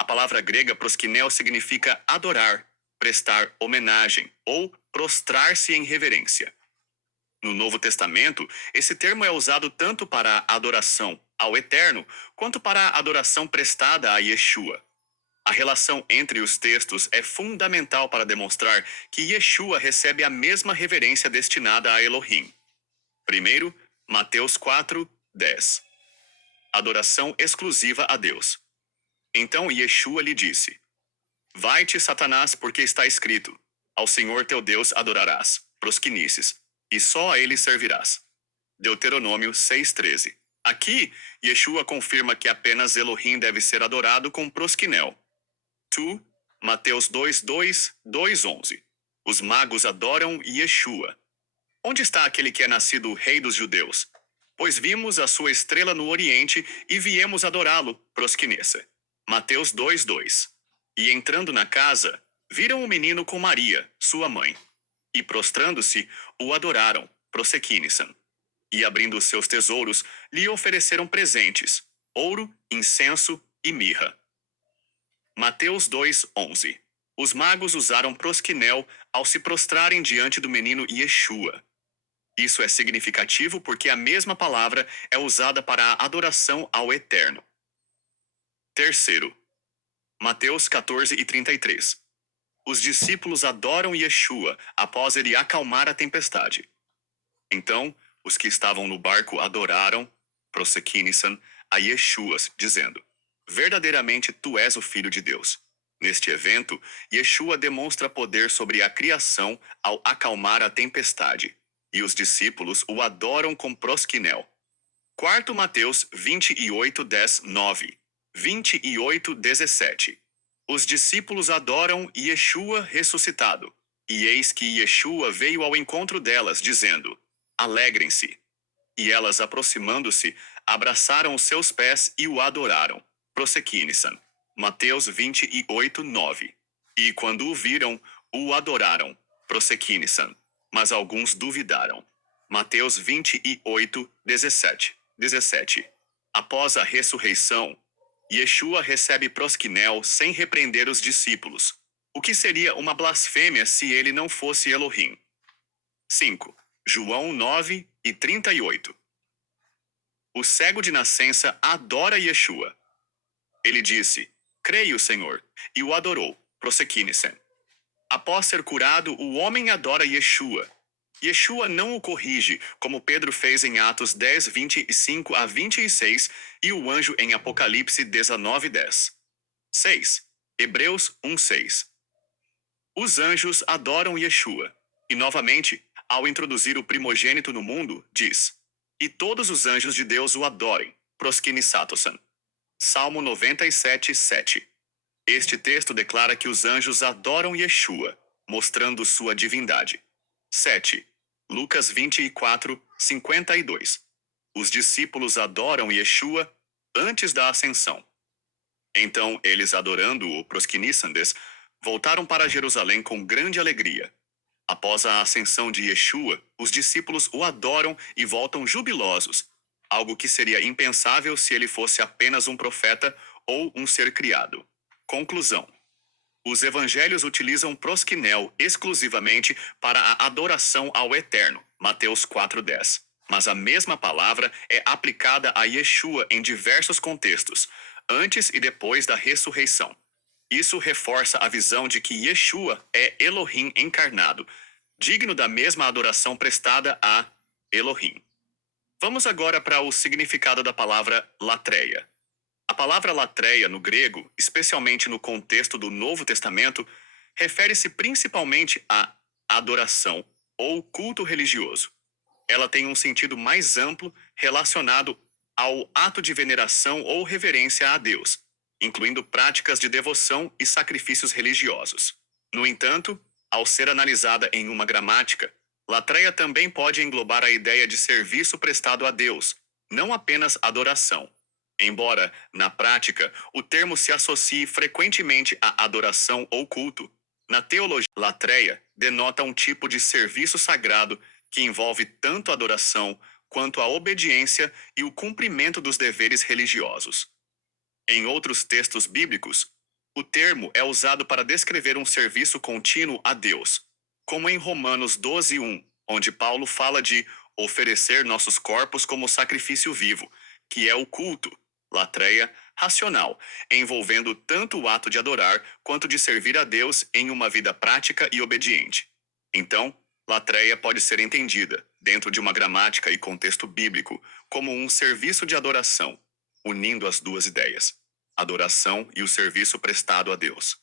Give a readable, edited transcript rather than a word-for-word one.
A palavra grega proskineo significa adorar, prestar homenagem ou prostrar-se em reverência. No Novo Testamento, esse termo é usado tanto para a adoração ao Eterno quanto para a adoração prestada a Yeshua. A relação entre os textos é fundamental para demonstrar que Yeshua recebe a mesma reverência destinada a Elohim. Primeiro, Mateus 4:10. Adoração exclusiva a Deus. Então Yeshua lhe disse: Vai-te, Satanás, porque está escrito: Ao Senhor teu Deus adorarás, prosquinices, e só a ele servirás. Deuteronômio 6:13. Aqui, Yeshua confirma que apenas Elohim deve ser adorado com prosquinel. Tu, Mateus 2:2, 2:11. Os magos adoram Yeshua. Onde está aquele que é nascido rei dos judeus? Pois vimos a sua estrela no oriente e viemos adorá-lo, prosquinessa. Mateus 2:2. E entrando na casa, viram o menino com Maria, sua mãe. E prostrando-se, o adoraram, prossequinisan. E abrindo os seus tesouros, lhe ofereceram presentes, ouro, incenso e mirra. Mateus 2:11. Os magos usaram prosquinel ao se prostrarem diante do menino Yeshua. Isso é significativo porque a mesma palavra é usada para a adoração ao Eterno. Terceiro, Mateus 14:33. Os discípulos adoram Yeshua após ele acalmar a tempestade. Então, os que estavam no barco adoraram, prossequinisan, a Yeshua, dizendo: Verdadeiramente tu és o Filho de Deus. Neste evento, Yeshua demonstra poder sobre a criação ao acalmar a tempestade, e os discípulos o adoram com prosquinel. Quarto Mateus 28:10, 9, 28:17. Os discípulos adoram Yeshua ressuscitado, e eis que Yeshua veio ao encontro delas, dizendo: Alegrem-se. E elas, aproximando-se, abraçaram os seus pés e o adoraram. Prossequinisan. Mateus 28:9. E quando o viram, o adoraram. Prossequinisan. Mas alguns duvidaram. Mateus 28:17. Após a ressurreição, Yeshua recebe prosquinel sem repreender os discípulos, o que seria uma blasfêmia se ele não fosse Elohim. 5. João 9:38. O cego de nascença adora Yeshua. Ele disse: Creio, Senhor, e o adorou, prossequinisan. Após ser curado, o homem adora Yeshua. Yeshua não o corrige, como Pedro fez em Atos 10:25-26 e o anjo em Apocalipse 19:10. 6. Hebreus 1:6. Os anjos adoram Yeshua. E novamente, ao introduzir o primogênito no mundo, diz: E todos os anjos de Deus o adorem, prosquinisatosan. Salmo 97:7. Este texto declara que os anjos adoram Yeshua, mostrando sua divindade. 7. Lucas 24:52. Os discípulos adoram Yeshua antes da ascensão. Então, eles, adorando-o, prosquinissandes, voltaram para Jerusalém com grande alegria. Após a ascensão de Yeshua, os discípulos o adoram e voltam jubilosos, algo que seria impensável se ele fosse apenas um profeta ou um ser criado. Conclusão. Os evangelhos utilizam prosquinel exclusivamente para a adoração ao Eterno, Mateus 4:10. Mas a mesma palavra é aplicada a Yeshua em diversos contextos, antes e depois da ressurreição. Isso reforça a visão de que Yeshua é Elohim encarnado, digno da mesma adoração prestada a Elohim. Vamos agora para o significado da palavra latreia. A palavra latreia no grego, especialmente no contexto do Novo Testamento, refere-se principalmente à adoração ou culto religioso. Ela tem um sentido mais amplo relacionado ao ato de veneração ou reverência a Deus, incluindo práticas de devoção e sacrifícios religiosos. No entanto, ao ser analisada em uma gramática, latreia também pode englobar a ideia de serviço prestado a Deus, não apenas adoração. Embora, na prática, o termo se associe frequentemente à adoração ou culto, na teologia, latreia denota um tipo de serviço sagrado que envolve tanto a adoração quanto a obediência e o cumprimento dos deveres religiosos. Em outros textos bíblicos, O termo é usado para descrever um serviço contínuo a Deus, como em Romanos 12:1, onde Paulo fala de oferecer nossos corpos como sacrifício vivo, que é o culto, latreia, racional, envolvendo tanto o ato de adorar quanto de servir a Deus em uma vida prática e obediente. Então, latreia pode ser entendida, dentro de uma gramática e contexto bíblico, como um serviço de adoração, unindo as duas ideias, adoração e o serviço prestado a Deus.